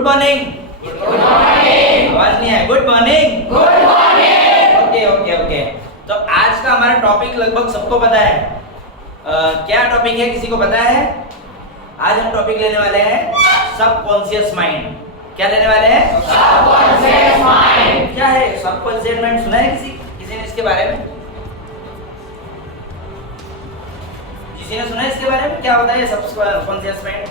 Good morning. आवाज नहीं है। Good morning. Okay okay okay. तो आज का हमारा टॉपिक लगभग सबको पता है। क्या टॉपिक है, किसी को पता है? आज हम टॉपिक लेने वाले हैं सबकॉन्शियस माइंड। क्या लेने वाले हैं? Subconscious mind. क्या है सबकॉन्शियस माइंड? सुना है किसी ने इसके बारे में? किसी ने सुना है इसके बारे में? क्या होता है सबकॉन्शियस माइंड?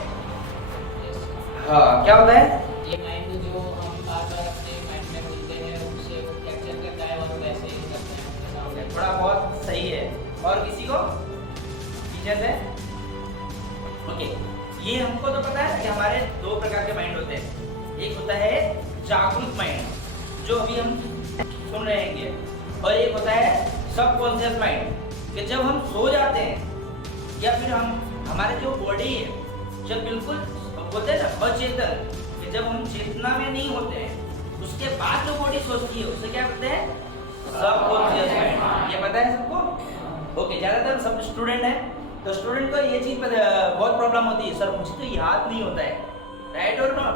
हाँ, क्या होता है? ये माइंड जो हम बार-बार अपने माइंड में बोलते हैं उसे वो कैप्चर करता है और वैसे ही करते हैं। थोड़ा बहुत सही है। और किसी को टीचर से? ओके, ये हमको तो पता है कि हमारे दो प्रकार के माइंड होते हैं। एक होता है जागरूक माइंड जो अभी हम सुन रहे हैं, और एक होता है सबकॉन्शियस माइंड कि जब हम सो जाते हैं या फिर हमारे जो बॉडी है जब बिल्कुल होते हैं ना अचेतन, कि जब हम चेतना में नहीं होते हैं उसके बाद जो बॉडी सोचती है उसे क्या कहते हैं? Subconscious mind. ये पता है सबको? ओके, ज्यादातर सब स्टूडेंट है तो स्टूडेंट को ये चीज बहुत प्रॉब्लम होती है, सर मुझे तो याद नहीं होता है। राइट और नॉट?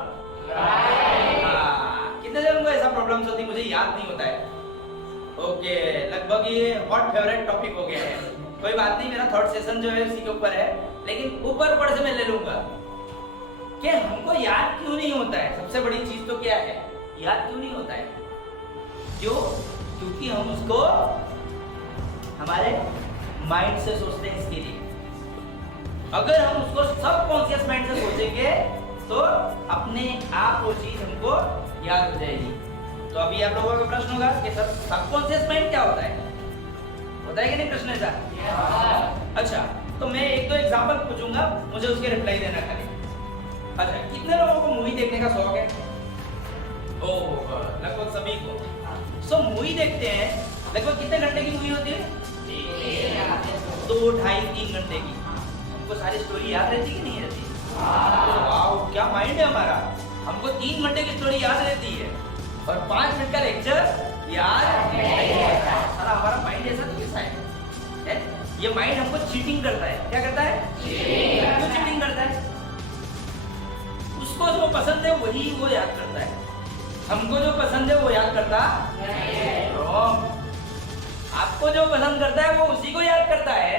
कितने जन को ऐसा प्रॉब्लम्स होती है, मुझे याद नहीं होता है? ओके, लगभग ये हॉट फेवरेट टॉपिक हो गया है। कोई बात नहीं, मेरा थर्ड सेशन जो है इसी के ऊपर है, लेकिन ऊपर से मैं ले लूंगा कि हमको याद क्यों नहीं होता है। सबसे बड़ी चीज तो क्या है, याद क्यों नहीं होता है? क्यों? क्योंकि हम उसको हमारे माइंड से सोचते हैं। इसके लिए अगर हम उसको सबकॉन्शियस माइंड से सोचेंगे तो अपने आप वो चीज हमको याद हो जाएगी। तो अभी आप लोगों का प्रश्न होगा कि सर सबकॉन्शियस माइंड क्या होता है? होता है कि नहीं प्रश्न ऐसा? अच्छा, तो मैं एक दो एग्जांपल पूछूंगा, मुझे उसके रिप्लाई देना खाली। अच्छा, कितने लोगों को मूवी देखने का शौक है? ओह, लगभग सभी को। सो मूवी देखते हैं, लगभग कितने घंटे की मूवी होती है? 2, 2.5, 3 घंटे की। हमको सारी स्टोरी याद रहती कि नहीं रहती? वाह, क्या माइंड है हमारा। हमको 3 घंटे की स्टोरी याद रहती है और 5 मिनट का लेक्चर याद नहीं रहता। सारा हमारा माइंड ऐसा तो कैसा है? ये माइंड हमको चीटिंग करता है। क्या करता है? क्यों चीटिंग करता है? उसको जो पसंद है वही वो याद करता है, हमको जो पसंद है वो याद करता नहीं। आपको जो पसंद करता है वो उसी को याद करता है,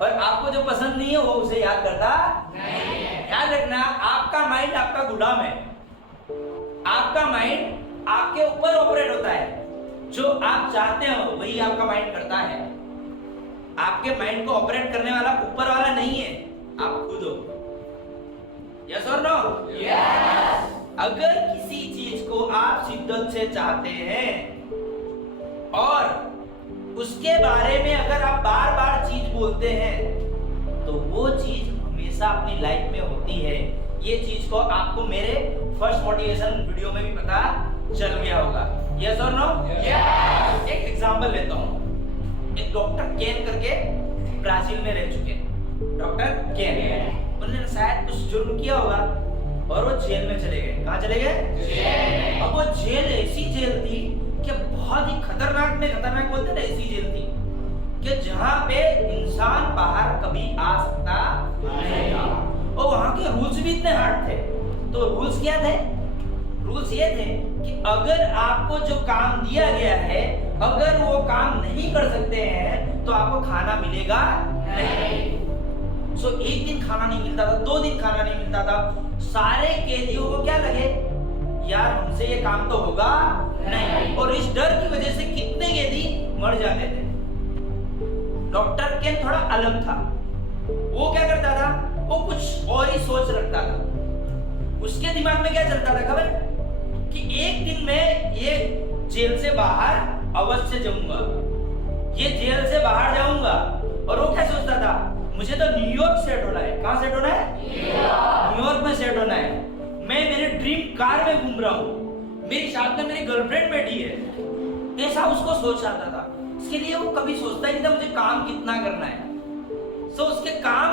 और आपको जो पसंद नहीं है वो उसे याद करता नहीं है। याद रखना, आपका माइंड आपका गुलाम है। आपका माइंड आपके ऊपर ऑपरेट होता है। जो आप चाहते हो वही आपका माइंड करता है। आपके माइंड को ऑपरेट करने वाला ऊपर वाला नहीं है, आप खुद हो। यस और नो? यस। अगर किसी चीज को आप शिद्दत से चाहते हैं और उसके बारे में अगर आप बार बार चीज बोलते हैं तो वो चीज हमेशा अपनी लाइफ में होती है। ये चीज को आपको मेरे फर्स्ट मोटिवेशन वीडियो में भी पता चल गया होगा। यस और नो? यस। एक एग्जांपल लेता हूँ। एक डॉक्टर केन करके ब्राजील में रह चुके, डॉक्टर केन। उन्होंने शायद कुछ जुर्म किया होगा और वो जेल में चले गए। कहाँ चले गए? जेल। अब वो जेल ऐसी जेल थी कि बहुत ही खतरनाक में खतरनाक बोलते ना, ऐसी जेल थी कि जहाँ पे इंसान बाहर कभी आ सकता नहीं था। और वहाँ के रूल्स भी इतने हार्ड थे। तो रूल्स क्या थे? रूल्स ये थे कि अगर आपको जो काम दिया गया है, अगर वो काम नहीं कर सकते हैं तो आपको खाना मिलेगा नहीं। सो एक दिन खाना नहीं मिलता था, 2 दिन खाना नहीं मिलता था। सारे कैदियों को क्या लगे, यार हमसे ये काम तो होगा नहीं, और इस डर की वजह से कितने कैदी मर जाते थे। डॉक्टर केन थोड़ा अलग था। वो क्या करता था, वो कुछ और ही सोच रखता था। उसके दिमाग में क्या चलता था खबर, कि एक दिन में ये जेल से बाहर अवश्य जाऊंगा, ये जेल से बाहर जाऊंगा। और वो क्या सोचता था, मुझे तो न्यूयॉर्क सेट होना है। कहाँ सेट होना है? न्यूयॉर्क में सेट होना है। मैं मेरे ड्रीम कार में घूम रहा हूँ, मेरी साथ में मेरी गर्लफ्रेंड बैठी है। ऐसा उसको सोच आता था। इसके लिए वो कभी सोचता ही नहीं था मुझे काम कितना करना है। सो उसके काम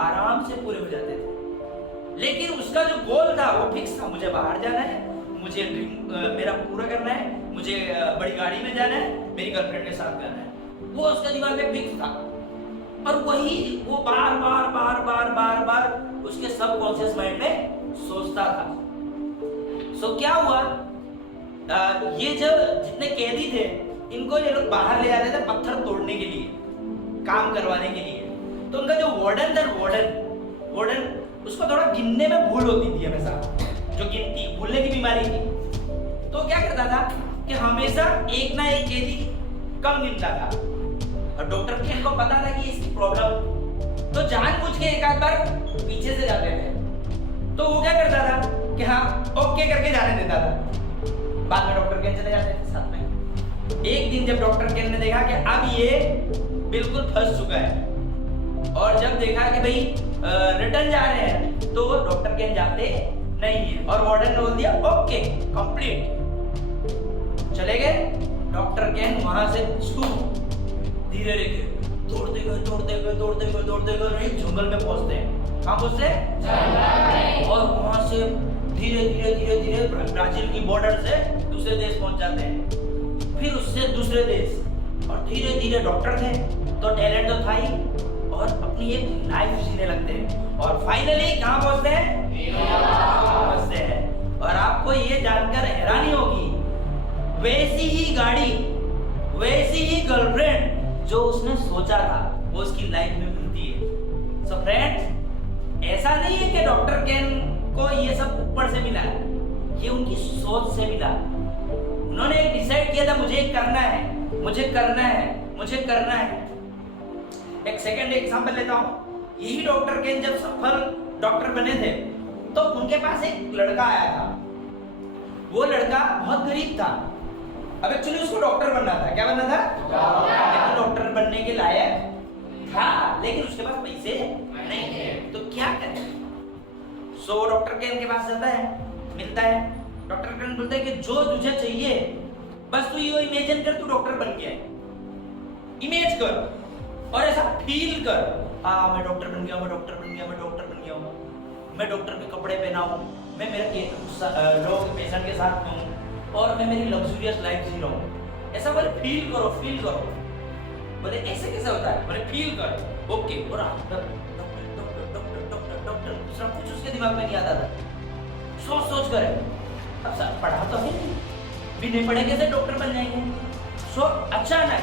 आराम से पूरे हो जाते थे। लेकिन उसका जो गोल था वो फिक्स था, मुझे बाहर जाना है, मुझे ड्रीम मेरा पूरा करना है, मुझे बड़ी गाड़ी में जाना है, मेरी गर्लफ्रेंड के साथ जाना है। वो उसका दिमाग में फिक्स था। और वही वो बार बार बार बार बार बार उसके सबकॉन्शियस माइंड में सोचता था। सो क्या हुआ, ये जो जितने कैदी थे इनको ये लोग बाहर ले जाते थे पत्थर तोड़ने के लिए, काम करवाने के लिए। तो उनका जो वार्डन था, वार्डन उसको थोड़ा गिनने में भूल होती थी हमेशा, जो गिनती भूलने की बीमारी थी। तो क्या करता था कि हमेशा एक ना एक कैदी कम गिनता था, और डॉक्टर केन को पता था कि इसकी प्रॉब्लम, तो जानबूझ के एक आध बार पीछे से जाते थे। तो वो क्या करता था कि हाँ ओके करके जाने देता था, बाद में डॉक्टर केन चले जाते थे साथ में। एक दिन जब डॉक्टर केन ने देखा कि अब ये बिल्कुल फंस चुका है, और जब देखा कि भाई रिटर्न जा रहे हैं, तो डॉक्टर केन जाते नहीं है, और वार्डन ने बोल दिया ओके कंप्लीट, चले गए। डॉक्टर केन वहां से धीरे धीरे दौड़ते गए एक जंगल में पहुंचते हैं। कहाँ पहुंचते हैं? और वहां से धीरे ब्राजील की बॉर्डर से दूसरे देश पहुंच जाते हैं, फिर उससे दूसरे देश, और धीरे धीरे डॉक्टर थे तो टैलेंट तो था ही, और अपनी एक लाइफ जीने लगते हैं, और फाइनली कहाँ पहुंचते हैं? और आपको ये जानकर हैरानी होगी, वैसी ही गाड़ी, वैसी ही गर्लफ्रेंड जो उसने सोचा था वो उसकी लाइफ में मिलती है। सो फ्रेंड्स, ऐसा नहीं है कि डॉक्टर केन को ये सब ऊपर से मिला, ये उनकी सोच से मिला। उन्होंने एक डिसाइड किया था, मुझे करना है, मुझे करना है। एक सेकंड एग्जांपल लेता हूँ। यही डॉक्टर केन जब सफल डॉक्टर बने थे, तो उनके पास एक लड़का आया था। वो लड़का बहुत गरीब था, अब एक्चुअली उसको डॉक्टर बनना था। क्या बनना था? लेकिन डॉक्टर बनने के लायक था, लेकिन उसके पास पैसे नहीं थे, तो क्या करे? सो डॉक्टर केन के पास जाता है, मिलता है। डॉक्टर केन बोलते हैं कि जो तुझे चाहिए बस तू ये इमेजिन कर, तू डॉक्टर बन गया है, इमेज कर और ऐसा फील कर, मैं डॉक्टर बन गया, मैं डॉक्टर बन गया, मैं डॉक्टर बन गया हूँ, मैं डॉक्टर के कपड़े पहना हूँ, मैं मेरे लोग पेशेंट के साथ हूँ, और मैं मेरी लग्जूरियस लाइफ जी रहा हूँ। ऐसा बोले फील करो, फील करो। बोले ऐसे कैसे होता है? बोले फील कर। ओके, और डॉक्टर दूसरा कुछ उसके दिमाग में नहीं आता था, सोच कर। अब सर पढ़ा तो है नहीं, भी नहीं पढ़े कैसे डॉक्टर बन जाएंगे? सो अचानक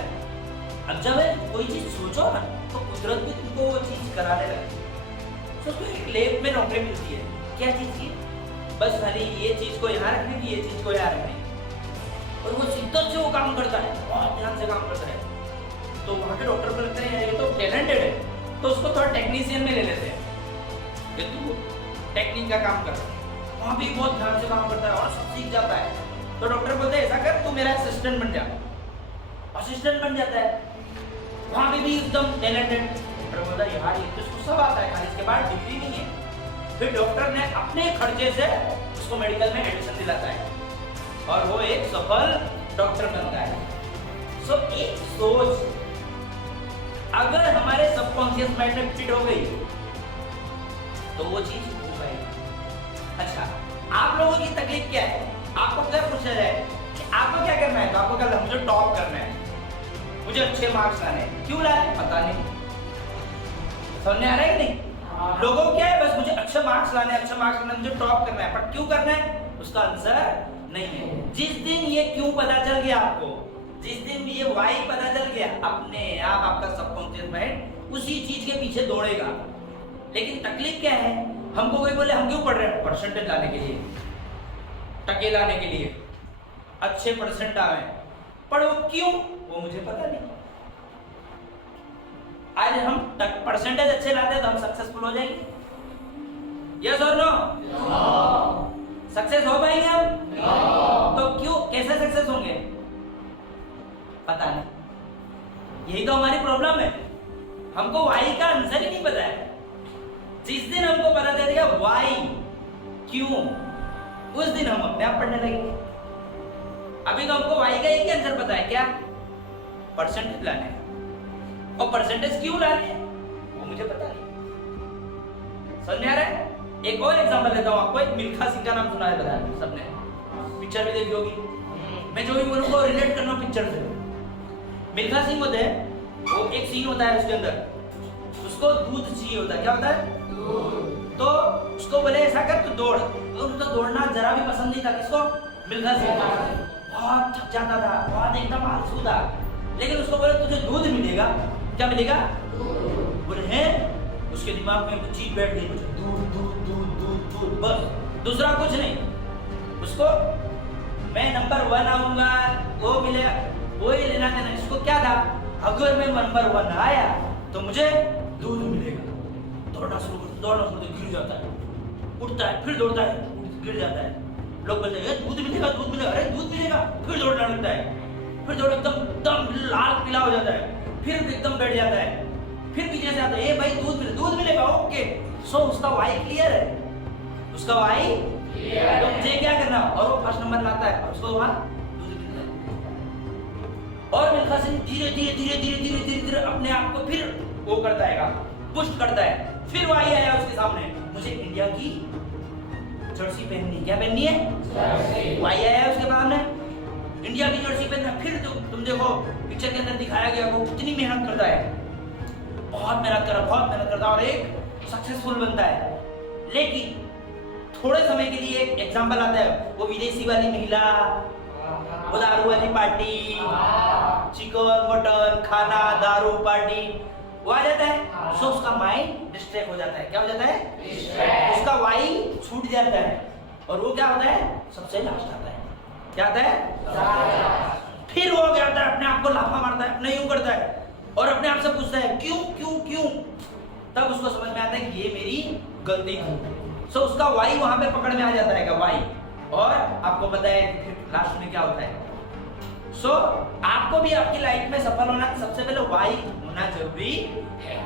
अब जब कोई चीज सोचो ना, तो कुदरत भी तुमको वो चीज कराने लगती है। सो एक लैब में नौकरी मिलती है, क्या चीज की? बस खाली ये चीज को यहाँ रखने की, ये चीज को यहाँ रखने की, और वो शिद्दत से वो काम करता है, बहुत ध्यान से काम करता है। तो वहाँ के डॉक्टर को लगता है ये तो टैलेंटेड है, तो उसको थोड़ा टेक्नीशियन में ले लेते हैं कि तू टेक्निक का काम कर। वहाँ भी बहुत ध्यान से काम करता है और सब सीख जाता है। तो डॉक्टर बोलते हैं ऐसा कर, तू मेरा असिस्टेंट बन जा। असिस्टेंट बन जाता है, वहाँ भी एकदम टैलेंटेड। डॉक्टर बोलता है यार ये तो इसको सब आता है, इसके बाद डिग्री नहीं है। फिर डॉक्टर ने अपने खर्चे से उसको मेडिकल में एडमिशन दिलाता है, और वो एक सफल डॉक्टर बनता है। सो एक सोच अगर हमारे सबकॉन्शियस माइंड में फिट हो गई, तो वो चीज हो पाएगी। अच्छा, आप लोगों की तकलीफ क्या है? आपको क्या पूछा जाए कि आपको क्या करना है, तो आपको क्या, मुझे टॉप करना है, मुझे अच्छे मार्क्स लाने हैं। क्यों लाने? पता नहीं, समझ आ रहा है कि नहीं? लोगों को क्या है, बस मुझे अच्छे मार्क्स लाने, मुझे टॉप करना है, पर क्यों करना है उसका आंसर नहीं है। जिस दिन ये क्यों पता चल गया आपको, जिस दिन भी ये वाई पता चल गया, अपने आप आपका सबकॉन्शियस माइंड उसी चीज के पीछे दौड़ेगा। लेकिन तकलीफ क्या है, हमको कोई बोले हम क्यों पढ़ रहे हैं? परसेंटेज लाने के लिए, टके लाने के लिए, अच्छे परसेंट आए, पर वो क्यों, वो मुझे पता नहीं। आज हम परसेंटेज अच्छे लाते हैं तो हम सक्सेसफुल हो जाएंगे? यस और नो? सक्सेस हो पाएंगे हम? तो क्यों, कैसे सक्सेस होंगे? पता नहीं। यही तो हमारी प्रॉब्लम है, हमको वाई का आंसर ही नहीं पता है। जिस दिन हमको पता चलेगा वाई, क्यों, उस दिन हम अपने आप पढ़ने लगेंगे। अभी तो हमको वाई का एक ही आंसर पता है, क्या? परसेंटेज लाने, और परसेंटेज क्यों लाने वो मुझे पता नहीं। समझ में आ रहा है? एक और एग्जांपल देता हूं आपको। एक मिल्खा सिंह का नाम सुना है बताया सबने, पिक्चर भी देखी होगी। मैं जो भी बोलूंगा रिलेट करना पिक्चर से। मिल्खा सिंह होते हैं, वो एक सीन होता है उसके अंदर, उसको दूध चाहिए होता है। क्या होता है? दूध। तो उसको बोले ऐसा कर तू दौड़, तो उसको दौड़ना जरा भी पसंद नहीं था। किसको? मिल्खा सिंह को। बहुत थक जाता था, बहुत एकदम आलसू था। लेकिन उसको बोले तुझे दूध मिलेगा। क्या मिलेगा? बोले हैं। उसके दिमाग में कुछ चीज बैठ गई, मुझे दूध दूध दूध दूध दूध, बस दूसरा कुछ नहीं। उसको मैं नंबर 1 आऊंगा, वो मिलेगा, वो ही लेना देना। इसको क्या था? अगर मैं नंबर 1 आया तो मुझे दूध मिलेगा। दौड़ना शुरू गिर जाता है, उठता है, फिर दौड़ता है, गिर जाता है। लोग बोलते हैं दूध मिलेगा, दूध मिलेगा, अरे दूध मिलेगा, फिर दौड़ना लगता है, फिर दौड़ एकदम लाल पीला हो जाता है, फिर एकदम बैठ जाता है, फिर पीछे से आता है, ए भाई दूध मिलेगा, ओके। सो उसका वाई क्लियर है, उसका वाई तो मुझे क्या करना, और वो फर्स्ट नंबर में आता है, और उसको वहां दूध मिलता है। और मिल्खा सिंह धीरे अपने आप को फिर वो करता है, पुश करता है। फिर वाई आया उसके सामने, मुझे इंडिया की जर्सी पहननी। क्या पहननी है? जर्सी। वाई आया उसके सामने, इंडिया की जर्सी पहनना। फिर तुम देखो पिक्चर के अंदर दिखाया गया वो कितनी मेहनत करता है, बहुत मेहनत करता है और एक सक्सेसफुल बनता है। लेकिन थोड़े समय के लिए एक एग्जांपल आता है, वो विदेशी वाली महिला, वो दारू वाली पार्टी, चिकन मटन खाना, दारू पार्टी, वो आ जाता है। सो उसका माइंड डिस्ट्रैक्ट हो जाता है। क्या हो जाता है? उसका वाई छूट जाता है, और वो क्या होता है? सबसे लास्ट आता है। क्या आता है? फिर वो क्या होता है? अपने आप को लाफा मारता है, अपने यूं करता है, और अपने आप से पूछता है क्यों क्यों क्यों। तब उसको समझ में आता है कि ये मेरी गलती थी। सो उसका वाई वहां पे पकड़ में आ जाता है, वाई। और आपको पता है लास्ट में क्या होता है। सो आपको भी आपकी लाइफ में सफल होना सबसे पहले वाई होना जरूरी है।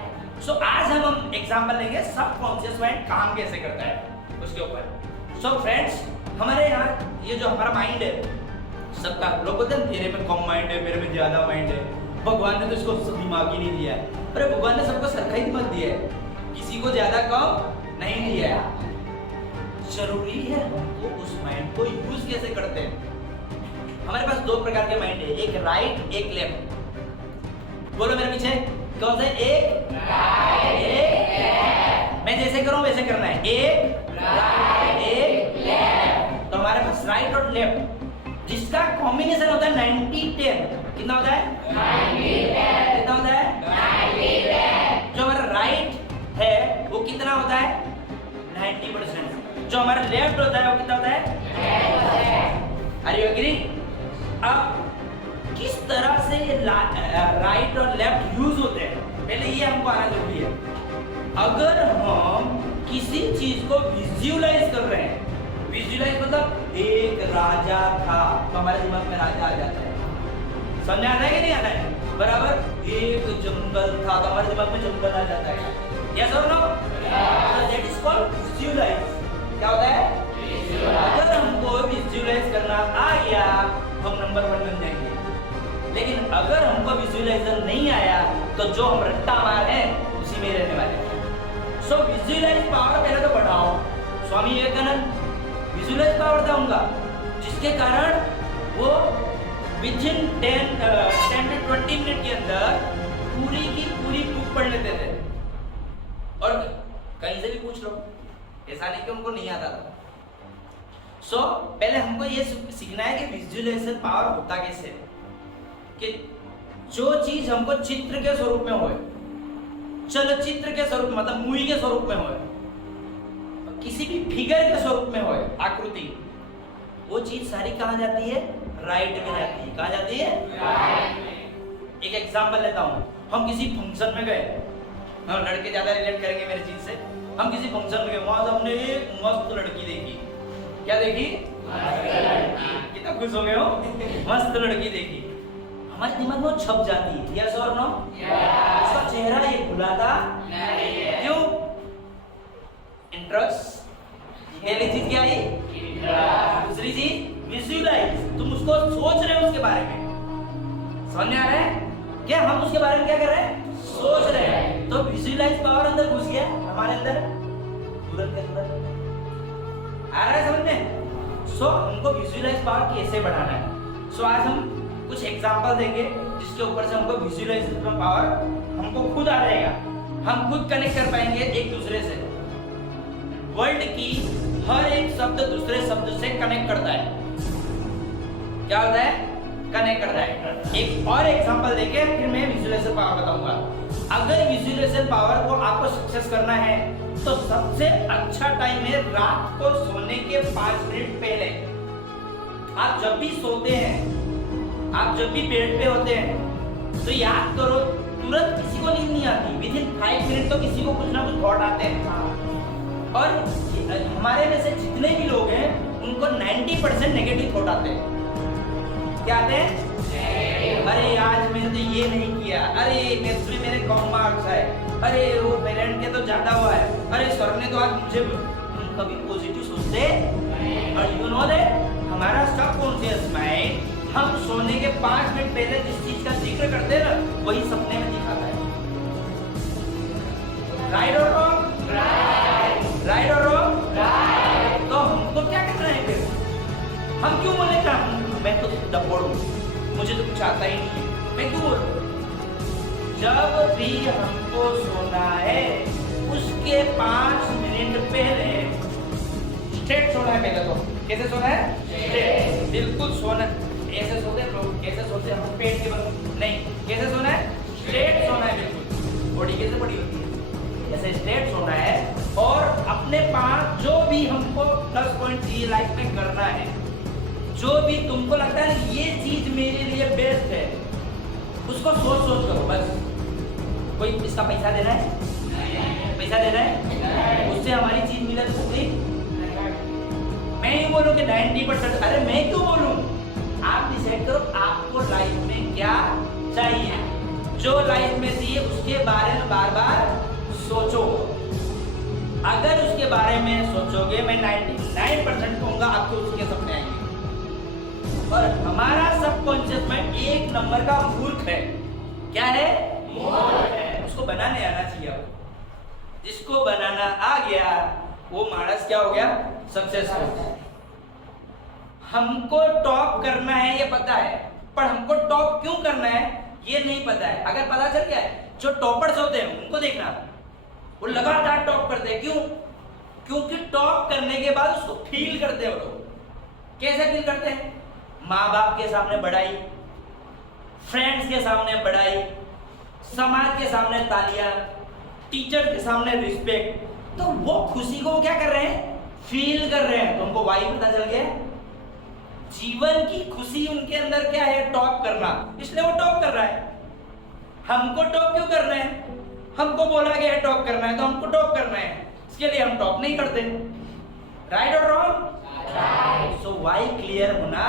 सो आज हम एग्जांपल लेंगे सबकॉन्शियस माइंड काम कैसे करता है उसके ऊपर। सो फ्रेंड्स, हमारे यहाँ ये जो हमारा माइंड है, सबका लोग बोलते हैं मेरे में कम माइंड है, मेरे में ज्यादा माइंड है। भगवान ने तो इसको दिमाग ही नहीं दिया है। अरे भगवान ने सबको सरखा ही दिमाग दिया है, किसी को ज्यादा कम नहीं दिया है। जरूरी है हमको उस माइंड को यूज कैसे करते हैं। हमारे पास दो प्रकार के माइंड है, एक राइट एक लेफ्ट। बोलो मेरे पीछे, कौन से? एक राइट एक लेफ्ट। मैं जैसे करूं वैसे करना है, एक राइट एक लेफ्ट। तो हमारे पास राइट और लेफ्ट जिसका कॉम्बिनेशन होता है 90-10। कितना होता है? 90-10। कितना होता है? 90-10। जो हमारा राइट है वो कितना होता है? 90%। जो हमारा लेफ्ट होता है वो कितना होता है? 10%। Are you agree? अब किस तरह से राइट और लेफ्ट यूज होते हैं, पहले ये हमको आना जरूरी है। अगर हम किसी चीज को विजुअलाइज कर रहे हैं, विजुअलाइज मतलब एक राजा था, तो हमारे दिमाग में राजा आ जाता है। समझ में आता है कि नहीं आता है? बराबर। एक जंगल था, तो हमारे दिमाग में जंगल आ जाता है। यस और no? That is called visualise. क्या होता है? अगर हमको विजुअलाइज करना आ गया हम नंबर 1 बन जाएंगे। लेकिन अगर हमको विजुअलाइजर नहीं आया तो जो हम रट्टा मार हैं उसी में रहने वाले हैं। सो विजुअलाइज पावर पहले तो बढ़ाओ। स्वामी विवेकानंद विजुअलाइज पावर था उनका, जिसके कारण वो विदिन 10 to 20 मिनट के अंदर पूरी की पूरी बुक पढ़ लेते थे। और कहीं से भी पूछ लो, ऐसा नहीं कि उनको नहीं आता था। सो पहले हमको ये सीखना है कि विजुअलाइजेशन पावर होता कैसे, कि जो चीज हमको चित्र के स्वरूप में होए, चलचित्र के स्वरूप मतलब मूवी के स्वरूप में होए, किसी भी फिगर के स्वरूप में होए, आकृति, वो चीज सारी कहाँ जाती है? राइट में जाती है। कहाँ जाती है? राइट में। एक एग्जांपल लेता हूँ, हम किसी फंक्शन में गए, हम लड़के ज्यादा रिलेट करेंगे मेरे चीज से। हम किसी फंक्शन में गए, वहां हमने एक मस्त लड़की देखी। क्या देखी? कितना खुश हो गए हो? मस्त लड़की देखी। हमारे दिमाग में वो छप जाती है। यस और नो? उसका चेहरा ये भुलाता नहीं है। क्यों? इंटरेस्ट। पहली चीज क्या है? दूसरी चीज विजुअलाइज। तुम उसको सोच रहे हो उसके बारे में। समझ में आ रहा है? क्या हम उसके बारे में क्या कर रहे हैं? सोच रहे हैं। तो विजुअलाइज पावर अंदर घुस गया हमारे अंदर, तुरंत आ रहा है समझ में? सो हमको विजुअलाइज पावर कैसे बढ़ाना है। सो आज हम कुछ एग्जांपल देंगे जिसके ऊपर से हमको विजुअलाइजेशन पावर हमको खुद आ जाएगा, हम खुद कनेक्ट कर पाएंगे एक दूसरे से। वर्ल्ड की हर एक शब्द दूसरे शब्द से कनेक्ट करता है। क्या होता है? कनेक्ट करता है। एक और एग्जांपल देके फिर मैं विजुअलाइजेशन पावर बताऊंगा। अगर विजुअलाइजेशन पावर को आपको सक्सेस करना है तो सबसे अच्छा टाइम है रात को सोने के 5 मिनट पहले। आप जब भी सोते हैं, आप जब भी बेड पे होते हैं तो याद करो, तुरंत किसी को नींद नहीं आती, विद इन 5 मिनट तो किसी को कुछ ना कुछ थॉट आते हैं। और हमारे में से जितने भी लोग हैं उनको 90% नेगेटिव थॉट आते हैं। क्या आते हैं? अरे आज मैंने तो ये नहीं किया, अरे मैथ्स में मेरे कम मार्क्स आए, अरे वो पेरेंट के तो ज्यादा हुआ है, अरे सर ने तो आज मुझे। कभी पॉजिटिव सोचते? और यू नो दैट हमारा सबकॉन्शियस माइंड हम सोने के 5 मिनट पहले जिस चीज का जिक्र करते हैं ना, वही सपने में दिखाता है। राइट और रॉन्ग? राइट और रॉन्ग? तो हमको क्या करना है फिर? हम क्यों बोलेगा मैं तो डब्बड़ हूं, मुझे तो कुछ आता ही नहीं है, मैं क्यों बोलूं? जब भी हमको सोना है उसके 5 मिनट पहले स्ट्रेट सोना है। पहले तो कैसे सोना है? स्ट्रेट। बिल्कुल सोना। ऐसे सोते हैं लोग, कैसे सोते हैं? हम पेट के बल नहीं, कैसे सोना है? स्ट्रेट सोना है। बिल्कुल बॉडी कैसे पड़ी होती है, ऐसे स्ट्रेट सोना है। और अपने पास जो भी हमको प्लस पॉइंट चाहिए लाइफ में करना है, जो भी तुमको लगता है ये चीज मेरे लिए बेस्ट है, उसको सोच सोच करो बस। कोई इसका पैसा देना है? पैसा देना है? उससे हमारी चीज मिला तो कोई? मैं ही बोलूं कि 90%, अरे मैं क्यों बोलूं? आप डिसाइड करो आपको लाइफ में क्या चाहिए। जो लाइफ में चाहिए उसके बारे में बार बार सोचो। अगर उसके बारे में सोचोगे, मैं 99% कहूंगा आपको उसके सपने आएंगे। और हमारा सबकॉन्शियस माइंड एक नंबर का मूर्ख है। क्या है? मूर्ख है। उसको बनाने आना चाहिए आपको। जिसको बनाना आ गया वो मानस क्या हो गया? सक्सेसफुल। हमको टॉप करना है ये पता है, पर हमको टॉप क्यों करना है ये नहीं पता है। अगर पता चल गया है, जो टॉपर्स होते हैं उनको देखना, वो लगातार टॉप करते हैं। क्यों? क्योंकि टॉप करने के बाद उसको फील करते हैं वो लोग। कैसे फील करते हैं? माँ बाप के सामने बड़ाई, फ्रेंड्स के सामने बड़ाई, समाज के सामने तालियां, टीचर के सामने रिस्पेक्ट। तो वो खुशी को क्या कर रहे हैं? फील कर रहे हैं। तुमको वाई पता चल गया? जीवन की खुशी उनके अंदर क्या है? टॉप करना। इसलिए वो टॉप कर रहा है। हमको टॉप क्यों करना है? हमको बोला गया है टॉप करना है तो हमको टॉप करना है, इसके लिए हम टॉप नहीं करते। राइट और रॉन्ग? सो वाई क्लियर होना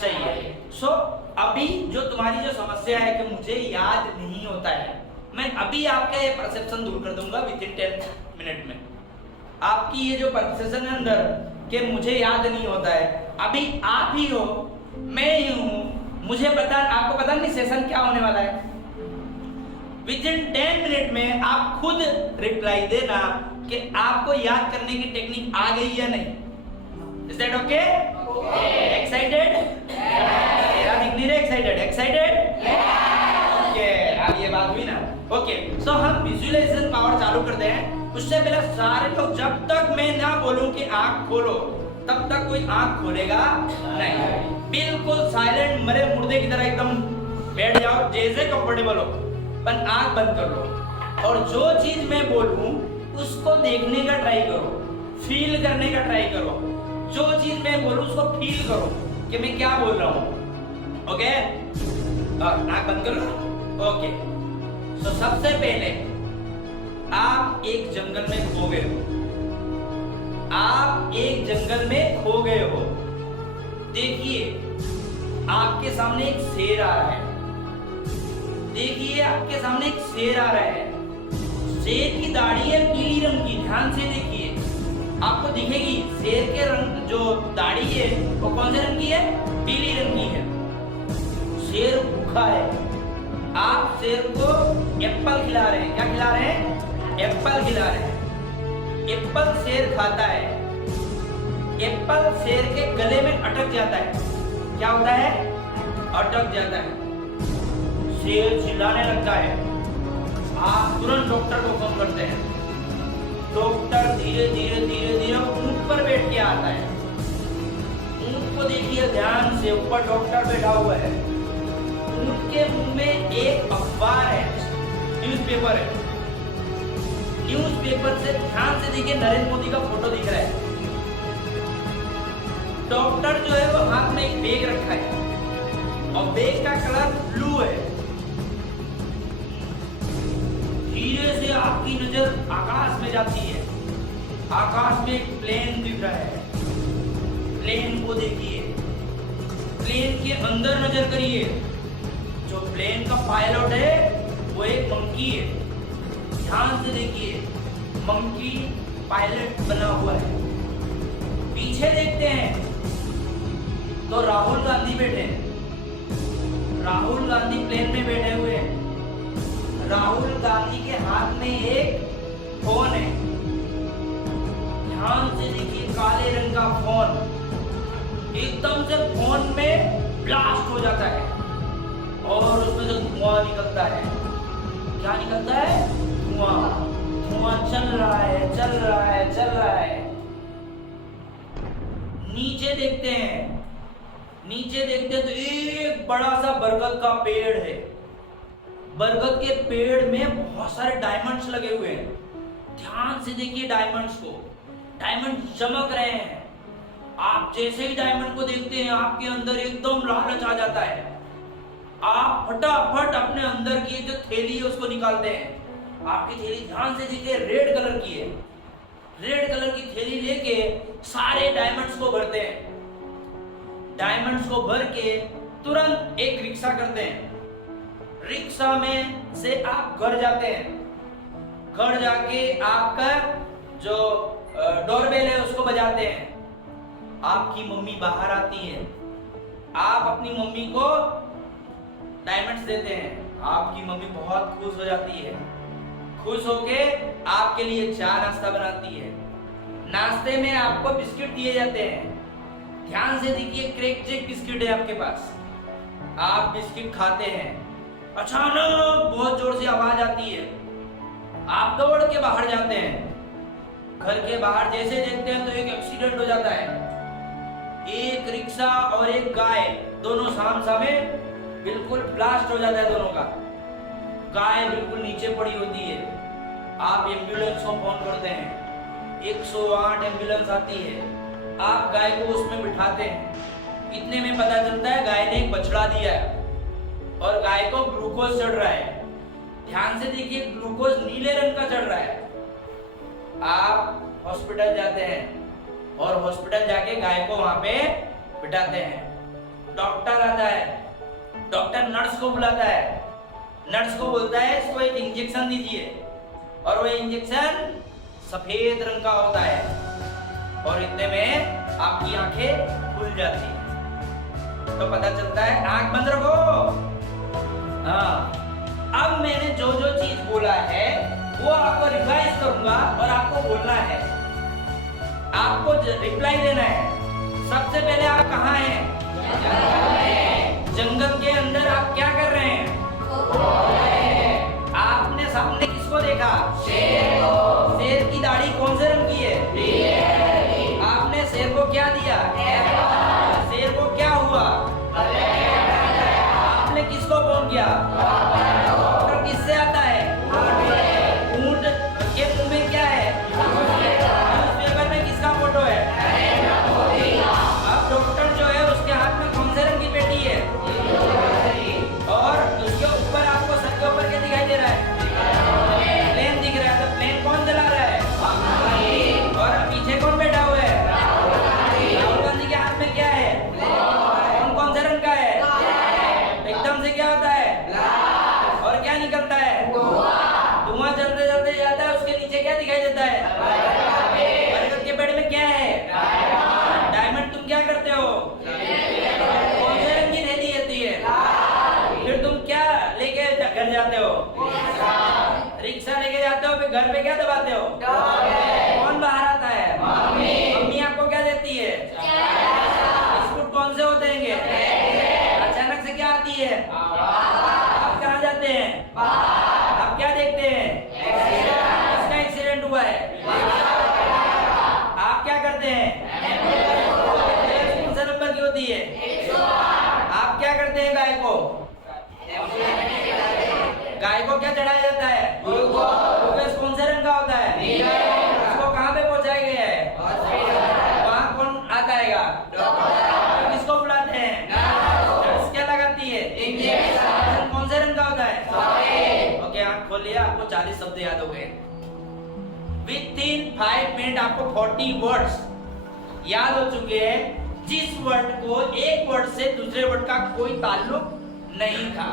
चाहिए। सो अभी जो तुम्हारी जो समस्या है कि मुझे याद नहीं होता है, मैं अभी आपका ये परसेप्शन दूर कर दूंगा विद इन 10 मिनट में। आपकी ये जो परसेप्शन है अंदर कि मुझे याद नहीं होता है, अभी आप ही हो, मैं ही हूं, मुझे पता, आपको पता नहीं सेशन क्या होने वाला है। विद इन 10 मिनट में आप खुद रिप्लाई देना कि आपको याद करने की टेक्निक आ गई या नहीं। Is that okay? Excited? Excited? Excited? Okay, अब ये बात हुई ना। ओके, सो हम विजुअलाइजेशन पावर चालू करते हैं। उससे पहले सारे लोग, जब तक मैं ना बोलूं कि आंख खोलो, तब तक कोई आंख खोलेगा नहीं। बिल्कुल साइलेंट, मरे मुर्दे की तरह एकदम बैठ जाओ, जैसे कंफर्टेबल हो, पर आंख बंद कर लो। और जो चीज मैं बोलूं उसको देखने का ट्राई करो, फील करने का ट्राई करो। जो चीज मैं बोलूं उसको फील करो कि मैं क्या बोल रहा हूं। ओके, और आंख बंद कर लो। ओके, तो सबसे पहले आप एक जंगल में खो गए हो। आप एक जंगल में खो गए हो। देखिए आपके सामने एक शेर आ रहा है। देखिए आपके सामने एक शेर आ रहा है। शेर की दाढ़ी है पीली रंग की, ध्यान से देखिए, आपको दिखेगी। शेर के रंग जो दाढ़ी है वो कौन से रंग की है? पीली रंग की है। शेर भूखा है। आप शेर को एप्पल खिला रहे हैं। क्या खिला रहे हैं? एप्पल खिला रहे हैं। एप्पल शेर खाता है। एप्पल शेर के गले में अटक जाता है। क्या होता है? अटक जाता है। शेर चिल्लाने लगता है। आप तुरंत डॉक्टर को फोन करते हैं। डॉक्टर धीरे धीरे धीरे धीरे ऊंट पर बैठ के आता है। ऊंट को देखिए ध्यान से, ऊपर डॉक्टर बैठा हुआ है। ऊंट के मुंह में एक अखबार है, न्यूज़पेपर है। न्यूज़पेपर से ध्यान से देखिए नरेंद्र मोदी का फोटो दिख रहा है। डॉक्टर जो है वो हाथ में एक बैग रखा है और बैग का कलर ब्लू है। धीरे से आपकी नजर आकाश में जाती है। आकाश में एक प्लेन दिख रहा है। प्लेन को देखिए, प्लेन के अंदर नजर करिए। जो प्लेन का पायलट है वो एक मंकी है। ध्यान से देखिए, मंकी पायलट बना हुआ है। पीछे देखते हैं तो राहुल गांधी बैठे हैं। राहुल गांधी प्लेन में बैठे हुए हैं। राहुल गांधी के हाथ में एक फोन है। ध्यान से देखिए, काले रंग का फोन एकदम से फोन में ब्लास्ट हो जाता है और उसमें से धुआं निकलता है। क्या निकलता है? धुआं। धुआं चल रहा है, चल रहा है, चल रहा है। नीचे देखते हैं, नीचे देखते हैं तो एक बड़ा सा बरगद का पेड़ है। बरगद के पेड़ में बहुत सारे डायमंड्स लगे हुए हैं। ध्यान से देखिए डायमंड्स को, डायमंड चमक रहे हैं। आप जैसे ही डायमंड को देखते हैं आपके अंदर एकदम लालच आ जाता है। आप फटाफट अपने अंदर की जो थैली है उसको निकालते हैं। आपकी थैली ध्यान से देखिए रेड कलर की है। रेड कलर की थैली लेके सारे डायमंड्स को भरते हैं। डायमंड्स को भर के तुरंत एक रिक्शा करते हैं। रिक्शा में से आप घर जाते हैं। घर जाके आपका जो डोरबेल है उसको बजाते हैं। आपकी मम्मी बाहर आती है। आप अपनी मम्मी को डायमंड्स देते हैं। आपकी मम्मी बहुत खुश हो जाती है। खुश होके आपके लिए चाय नाश्ता बनाती है। नाश्ते में आपको बिस्किट दिए जाते हैं। ध्यान से देखिए, क्रैक जैक बिस्किट है आपके पास। आप बिस्किट खाते हैं। अचानक बहुत जोर से आवाज आती है। आप दौड़ के बाहर जाते हैं। घर के बाहर जैसे देखते हैं तो एक एक्सीडेंट हो जाता है। एक रिक्शा और एक गाय दोनों सामने बिल्कुल ब्लास्ट हो जाता है दोनों का। गाय बिल्कुल नीचे पड़ी होती है। आप एम्बुलेंस को फोन करते हैं। 108 एम्बुलेंस आती है। आप गाय को उसमें बिठाते हैं। इतने में पता चलता है गाय ने एक बछड़ा दिया है और गाय को ग्लूकोज चढ़ रहा है। ध्यान से देखिए, ग्लूकोज नीले रंग का चढ़ रहा है। आप हॉस्पिटल जाते हैं और हॉस्पिटल जाके गाय को वहां पे बिठाते हैं। डॉक्टर आता है। डॉक्टर नर्स को बुलाता है। नर्स को बोलता है इसको एक इंजेक्शन दीजिए और वो इंजेक्शन सफेद रंग का होता है और इतने में आपकी आंखें खुल जाती हैं। तो पता चलता है आंख बंद रखो। हाँ, अब मैंने जो जो चीज बोला है वो आपको रिवाइज करूंगा और आपको बोलना है। आपको रिप्लाई देना है। सबसे पहले आप कहाँ हैं? जंगल के अंदर आप क्या कर रहे हैं? आपने सामने किसको देखा? शेर को। शेर की दाढ़ी कौन से रंग की है? आपने शेर को क्या दिया? शेर को क्या हुआ? आपने किसको फोन किया? डॉक्टर किससे आता है? ऊंट के मुंह में क्या है? न्यूज़पेपर में किसका फोटो है? अब डॉक्टर जो है उसके हाथ में कौन से रंग की पेटी है? और उसके ऊपर आपको सर के ऊपर क्या दिखाई दे रहा है? प्लेन दिख रहा है। तो प्लेन कौन चला रहा है? और पीछे कौन बैठा हुआ है? राहुल गांधी के हाथ में क्या है? कौन कौन से रंग का है? एकदम से क्या होता है? और क्या निकलता है? धुआं चलते चलते जाता है। उसके नीचे क्या दिखाई देता है? बरगद के पेड़ में क्या है? डायमंड। तुम क्या करते हो? कौन से रंग की थैली आती है? फिर तुम क्या लेके घर जाते हो? रिक्शा लेके जाते हो। फिर घर पे क्या दबाते हो? कौन बाहर आता है? मम्मी आपको क्या देती है? बिस्कुट कौन से होते हैं? अचानक से क्या आती है? आप कहाँ जाते हैं? आप क्या देखते हैं? किसका एक्सीडेंट हुआ है? 40 शब्द याद हो गए। विद इन 5 मिनट आपको 40 वर्ड्स याद हो चुके हैं, जिस वर्ड को एक वर्ड से दूसरे वर्ड का कोई ताल्लुक नहीं था।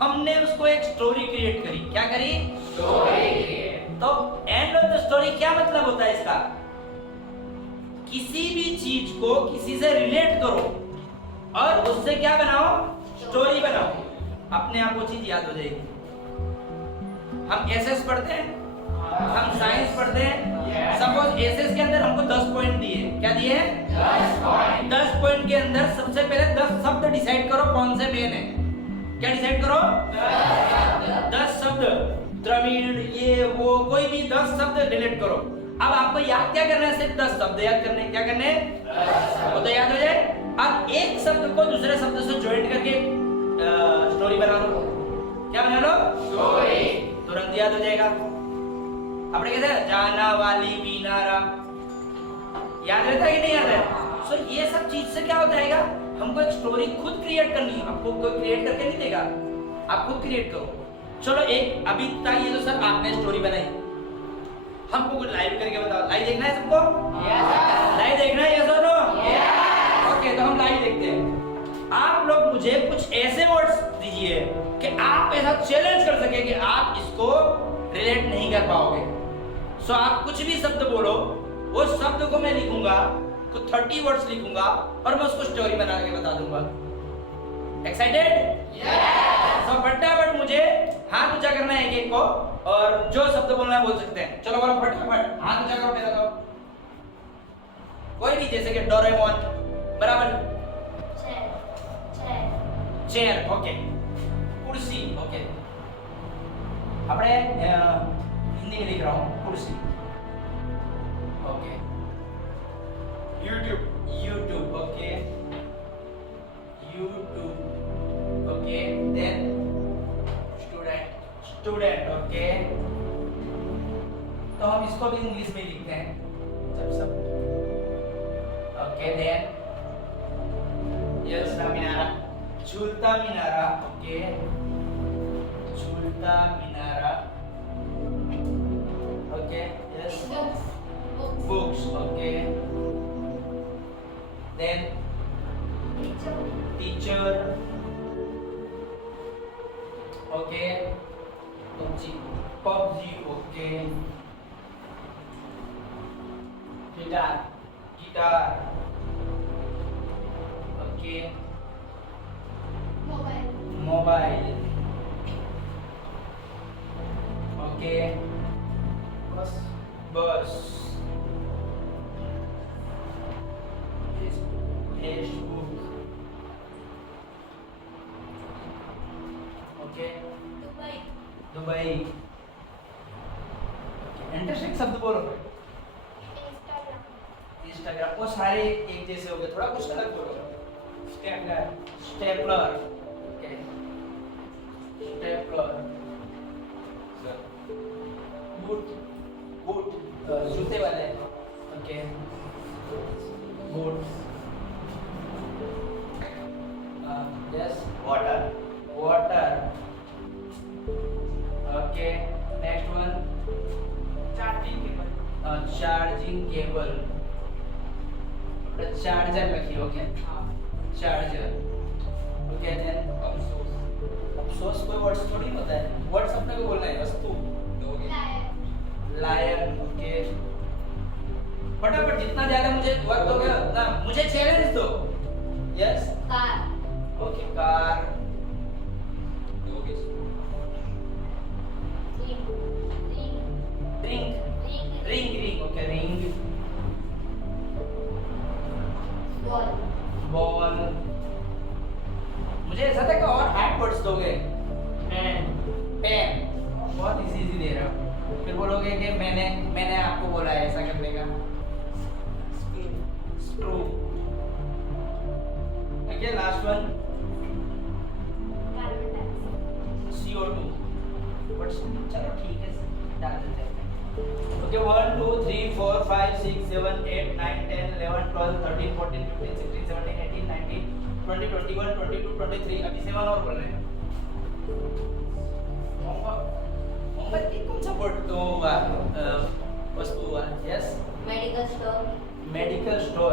हमने उसको एक स्टोरी क्रिएट करी। क्या करी? Story create. तो एंड ऑफ द स्टोरी क्या मतलब होता है इसका? किसी भी चीज को किसी से रिलेट करो और उससे क्या बनाओ? स्टोरी बनाओ। अपने आप वो चीज याद हो जाएगी। हम एसएस पढ़ते हैं, हम साइंस पढ़ते हैं। सपोज एसएस के अंदर हमको 10 पॉइंट दिए। क्या दिए? 10 पॉइंट के अंदर सबसे पहले 10 शब्द डिसाइड करो कौन से मेन है। क्या डिसाइड करो? 10 शब्द, द्रविड़, ये वो, कोई भी 10 शब्द रिलेट करो। अब आपको याद क्या करना है? सिर्फ 10 शब्द याद करने। क्या करने? वो तो याद हो जाए। अब एक शब्द को दूसरे शब्द से ज्वाइन करके स्टोरी बना लो। क्या बना लो? स्टोरी। तुरंत याद हो जाएगा। अपने कैसे जाना वाली बीनारा याद रहता है कि नहीं याद है? सो ये सब चीज से क्या हो जाएगा? हमको एक स्टोरी खुद क्रिएट करनी है। आपको कोई क्रिएट करके नहीं देगा, आप खुद क्रिएट करो। चलो एक अभी तक ये तो सर आपने स्टोरी बनाई, हमको कुछ लाइव करके बताओ। लाइव देखना है सबको? लाइव देखना है? यस और नो? ओके, तो हम लाइव देखते हैं। आप लोग मुझे कुछ ऐसे वर्ड्स दीजिए कि आप ऐसा चैलेंज कर सके कि आप इसको रिलेट नहीं कर पाओगे। सो आप कुछ भी शब्द बोलो, वो शब्द को मैं लिखूंगा, कुछ 30 वर्ड्स लिखूंगा और मैं उसको स्टोरी बना के बता दूंगा। एक्साइटेड? यस। सो फटाफट मुझे हाथ ऊंचा करना है एक-एक को और जो शब्द बोलना है बोल सकते हैं। चलो बोलो फटाफट, हाथ ऊंचा करो मेरा। तो कोई भी, जैसे कि डोरेमोन, बराबर। Chair, okay. कुर्सी, ओके। अपने हिंदी में लिख रहा हूँ, कुर्सी, okay. YouTube, okay. YouTube, okay. Then student, okay. तो हम इसको भी इंग्लिश में लिखते हैं सब। ओके, देन यस मीनारा, झूलता Minara, okay. Jhulta Minara, okay. Yes, books, okay. Then teacher, okay. PUBG, okay. Guitar, okay. Mobile, okay. बस, फेसबुक, ओके। दुबई, इंटरेस्टिंग शब्द बोलो। इंस्टाग्राम, वो सारे एक जैसे हो गए, थोड़ा कुछ अलग बोलो। Stapler, okay. स्टेपलर, बूट, जूते वाले, okay. Boot, yes. Water, okay. Next one, charging cable, charger रखिए, ओके। Charger, okay. देन अफसोस कोई वर्ड्स थोड़ी होता है, वर्ड्स अपने को बोलना है, वस्तु। Lion, okay. फटाफट, जितना ज्यादा मुझे वक्त हो गया ना, मुझे चैलेंज दो। Yes, car, okay. Car, ring, okay. Ring, ball. मुझे ऐसा था कि और हार्ड वर्ड्स दोगे। पेन, बहुत इजी दे रहे हो। फिर बोलोगे कि मैंने आपको बोला है ऐसा करने का। Screw, okay. Last one, CO2। चलो ठीक है, डाल देते हैं। ओके, 1 2 3 4 5 6 7 8 9 10 11 12 13 14 15 16 17 18 19 20 21 22 23। अभी 7 और बोल रहे हैं। पर ये कौन सा वर्ड तो हुआ वस्तु हुआ? Yes, medical store, medical store.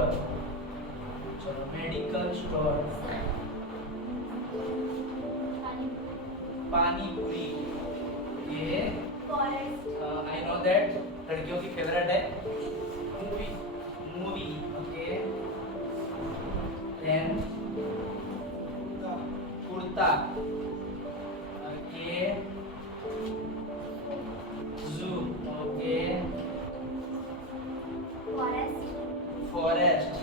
चलो मेडिकल स्टोर। पानी पूरी, ये आई नो दैट लड़कियों की फेवरेट है। Movie, movie, okay. Then kurta, okay. Zoo, okay. Forest,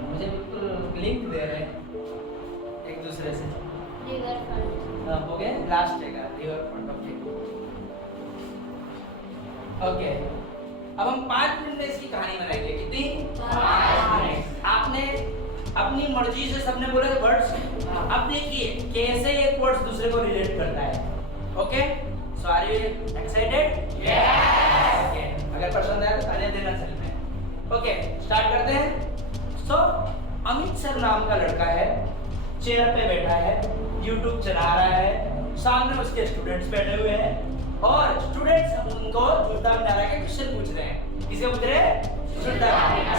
मुझे बिल्कुल लिंक दे रहे हैं एक दूसरे से। रिवर फ्रंट, हो गया, लास्ट है का रिवर फ्रंट, ओके। ओके, अब हम 5 मिनट में इसकी कहानी बनाएंगे। कितनी? 5 मिनट। आपने अपनी मर्जी से सबने बोले वर्ड्स, अब देखिए कैसे एक वर्ड्स दूसरे को रिलेट करता है। Okay, so are you excited? Yes. Okay, अगर पसंद आया तो तालियां देना चल में। ओके, स्टार्ट करते हैं। सो अमित सर नाम का लड़का है, चेयर पे बैठा है, यूट्यूब चला रहा है, सामने उसके स्टूडेंट्स बैठे हुए हैं और स्टूडेंट्स उनको जुड़ता मिला के क्वेश्चन पूछ रहे हैं। किसे पूछ रहे हैं? जुड़ता।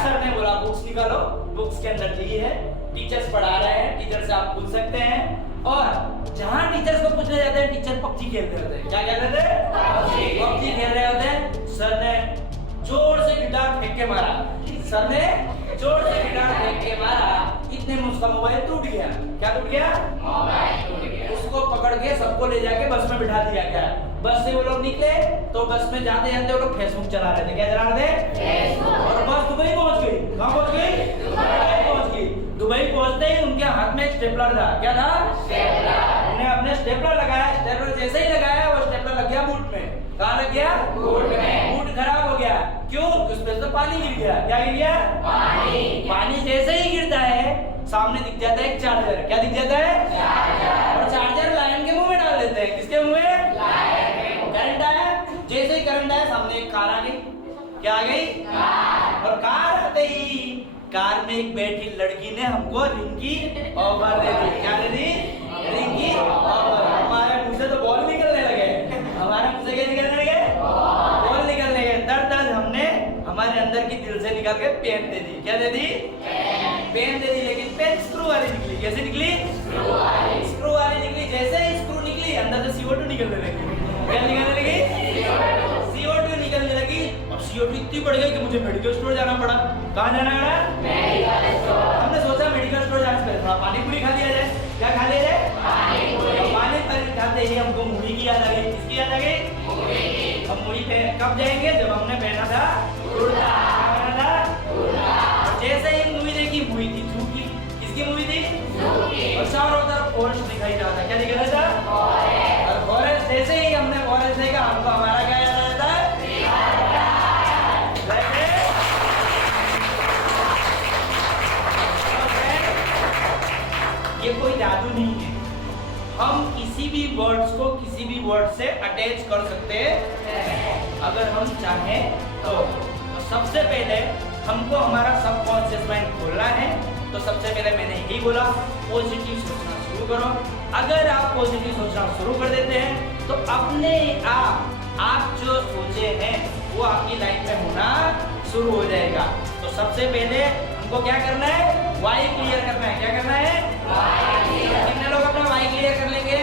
सर ने बोला बुक्स निकालो, बुक्स के अंदर जी है, टीचर्स पढ़ा रहे हैं, टीचर से आप पूछ सकते हैं। और जहां टीचर्स को पूछने जाते हैं, टीचर पबजी खेलते होते हैं। क्या खेलते थे? पबजी खेल रहे होते हैं। सर ने जोर से गिटार फेंक के मारा, सर ने जोर से गिटार फेंक के मारा, इतने में उसका मोबाइल टूट गया। क्या टूट गया? मोबाइल टूट गया। उसको पकड़ के सबको ले जाके बस में बिठा दिया गया। बस से वो लोग निकले तो बस में जाते जाते वो लोग फेसबुक चला रहे थे। क्या चला रहे थे? फेसबुक। और बस दुबई पहुंच गई। कहां पहुंच गई? दुबई पहुंच गई। दुबई पहुंचते ही उनके हाथ में एक स्टेपलर था। क्या था? स्टेपलर। उन्हें अपने स्टेपलर लगाया, स्टेपलर जैसे ही लगाया वो स्टेपलर लग गया बूट में। कहां लग गया? बूट में। बूट खराब हो गया। क्यों? उसमें तो पानी गिर गया। क्या गिर गया? पानी। पानी जैसे ही गिरता है सामने दिख जाता है एक चार्जर। क्या दिख जाता है? चार्जर। और चार्जर लायन के मुंह में डाल देते हैं। किसके मुंह में? लायन के। करंट आया, जैसे ही करंट आया सामने एक कार आ गई। क्या आ गई? कार। और कार आते ही कार में एक बैठी लड़की ने हमको रिंगी ऑफर दे दी। क्या दे दी? रिंगी ऑफर। हमारे मुंह से तो बॉल निकलने लगे। हमारे मुंह से क्या निकलने लगे? बॉल निकलने लगे। दर्द हमने हमारे अंदर की दिल से निकाल के पेन दे दी। क्या दे दी? पेन दे दी। लेकिन पेन स्क्रू वाली निकली। कैसे निकली? स्क्रू वाली निकली। जैसे ही स्क्रू निकली अंदर से CO2 निकलने लगी। क्या निकलने लगी? CO2 निकलने लगी। और CO2 इतनी बढ़ गई कि मुझे मेडिकल स्टोर जाना पड़ा। कहाँ जाना पड़ा? Medical store. हमने सोचा मेडिकल स्टोर जाने से पहले थोड़ा पानी पूरी खा लिया जाए। क्या खा लिया जाए? पानी पूरी। पानी पूरी खाते ही हमको मूवी की याद आ गई। किसकी याद आ गई? मूवी की। हम मूवी पे कब जाएंगे? जब हमने पहना था कुर्ता। क्या पहना था? कुर्ता। जैसे ही मूवी देखी, मूवी थी जू की। किसकी मूवी थी? जू की। और चारों तरफ फॉरेस्ट दिखाई जा रहा था। क्या दिख रहा था? फॉरेस्ट। और फॉरेस्ट जैसे ही हमने फॉरेस्ट देखा हमको हमारा क्या याद आ जाता है? ये कोई जादू नहीं है। हम किसी भी वर्ड्स को किसी भी वर्ड से अटैच कर सकते हैं अगर हम चाहें तो सबसे पहले हमको हमारा सबकॉन्शियस माइंड खोलना है। तो सबसे पहले मैंने यही बोला, पॉजिटिव सोचना शुरू करो। अगर आप पॉजिटिव सोचना शुरू कर देते हैं तो अपने आप जो सोचे हैं वो आपकी लाइफ में होना शुरू हो जाएगा। तो सबसे पहले हमको क्या करना है? वाई क्लियर करना है। क्या करना है? कितने लोग अपना वाई क्लियर कर लेंगे?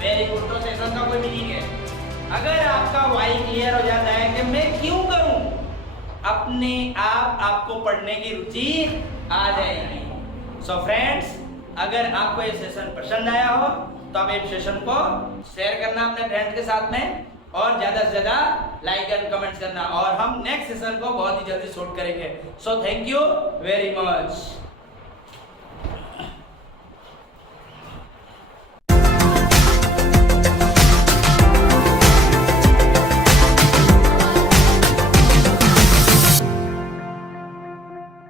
Very good. तो सेशन का कोई मीनिंग है? अगर आपका वाई क्लियर हो जाता है कि मैं क्यों करूं, अपने आप आपको पढ़ने की रुचि आ जाएगी। सो फ्रेंड्स, अगर आपको ये सेशन पसंद आया हो तो आप इस सेशन को शेयर करना अपने फ्रेंड्स के साथ में और ज्यादा से ज्यादा लाइक एंड कमेंट्स करना। और हम नेक्स्ट सेशन को बहुत ही जल्दी शूट करेंगे। So thank you very much.